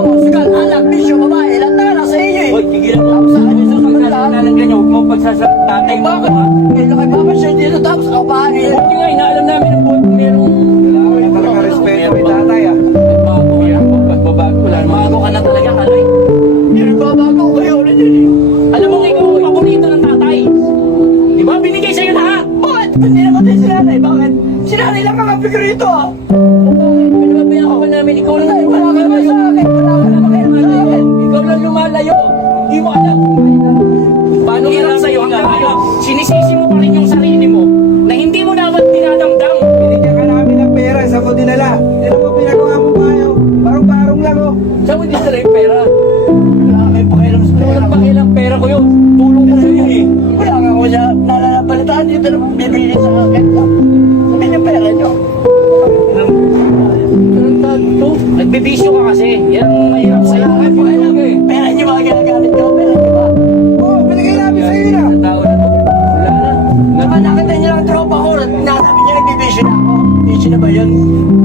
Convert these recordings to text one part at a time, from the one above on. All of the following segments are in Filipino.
mo, sugal, alak, bisyo, babae, lahat na nasa iyo eh. Hoy, tigilan mo. Tapos sa akin, Gusto pagsasalita ng ganyan, huwag mo pagsasalita mo bakit? ha. Kailan kayo papasya dito, tapos ako paano yun? Buti nga, inaalam namin ang buhay kung merong... Wala talaga respeto kay tatay ah. Bago yan, pagbabago. Wala, mago ka na talaga, Kaloy. Nagbabago ko kayo ulit yun eh. Alam mo, ikaw ang paborito ng tatay. Di ba? Binigay sa'yo lahat. Bakit? Hindi naman din sinanay, bakit? Sinanay lang ang apig rito ah. Pinababayaan ka ba namin? Ikaw lang Ay, wala ka naman sa akin, wala ka naman kayo sa akin. Ikaw lang lumalayo. Hindi mo alam. Paano hirap sa'yo hanggang ngayon? Sinisisi mo pa rin yung sarili mo na hindi mo naman dinadamdam. Binigyan ka namin ng pera, sa mo dinala. Ano mo pinagawa mo ba yun? Barong-barong lang oh. Saan mo din yung pera? Wala kayong pakialam sa pera. Walang pakilang pera ko yun. Tulong ko sa'yo eh. Wala nga ako siya nalalapalitan dito na bibili sa akin. Sabihin yung pera nyo. Anong tawag to? Nagbibisyo ka kasi. Yan ang mahirap sa'yo. Wala kayong pakialam eh. Pera nyo ba ginagamit nyo? Pera nyo ba? Oo, binigay namin sa'yo na. Ang tao na to. Wala na. Saka nakita nyo lang tropa ko. Nasabi nyo nagbibisyo na ako. Bisyo na ba yun?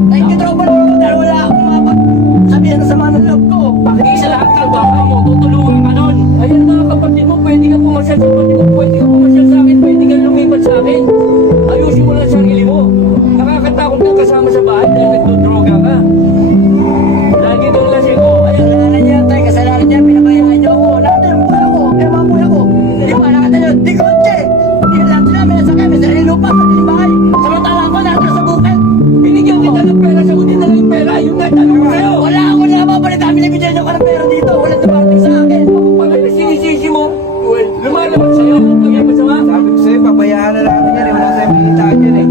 Kahit yung tropa naman ko dahil wala akong mapag sabihan na sama ng loob ko. Bakit sa lahat ng trabaho mo, tutulungan ka nun? Ayun mga kapatid mo, pwede ka pumasyal sa kapatid mo, pwede ka pumasyal sa akin, pwede ka lumipat sa akin. Ayusin mo lang sarili mo. Nakakatakot kang kasama sa bahay dahil nagdodroga ka. Lagi doon lasing ko. Ayun, Kasalanan niya tayo. Kasalanan niya. Pinabayaan niyo ako. Nakita yung buhay ako. Kaya mga buhay ako. Di ba? Nakita niyo. Di kotse. Di lahat namin nasa kami. Sa lupa. Sa bahay. Samantala ako natin sa bukid. binigyan kita ng pera, sagutin na lang yung pera. Yung nga tanong ko sa'yo. Wala ako na mapalit. Kami nabigyan niyo ka ng pera dito. Wala dumarating sa akin. Pag ano sinisisi mo, well, lumalabas sa'yo. Pag yung masama. Sabi ko sa'yo, pabayaan na natin yan eh. Wala tayong pinitahan yan eh.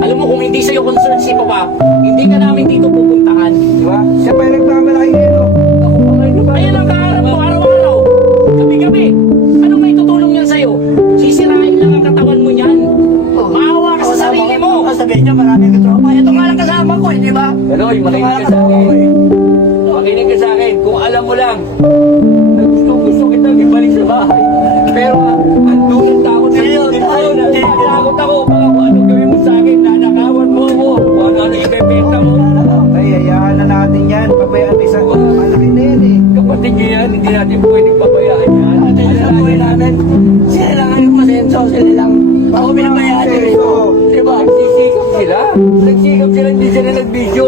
Alam mo, kung hindi sa'yo concern si Papa, hindi ka namin dito pupuntahan. Di ba? Siya pa yung nagmamalaki ngayon oh. Ako pa ngayon. Ayun ang kaharap mo araw-araw. Gabi-gabi. Anong may tutulong yan sa'yo? Sisirain lang ang katawan mo niyan. Maawa ka sa sarili mo. Sabihin niyo marami ka tropa. Ito nga lang kasama ko. Di ba? Kaloy, makinig ka sa akin. Makinig ka sa akin. Kung alam mo lang, na gusto kitang ibalik sa bahay. Pero andun ang takot sa Ayun, isip ko. ayun, Takot ako. Baka kung anong gawin mo sa akin, nanakawan mo ako. Kung ano ibebenta mo. Ay, hayaan na natin yan. Pabayaan mo isang malaki na yan eh. Kapatid niyo yan, hindi natin pwedeng pabayaan yan. Ito yung sa buhay namin. Sila lang ang masenso. Sila lang. Ako pinabayaan niyo. Di ba? Nagsisikap sila. Nagsikap sila, hindi sila nagbisyo.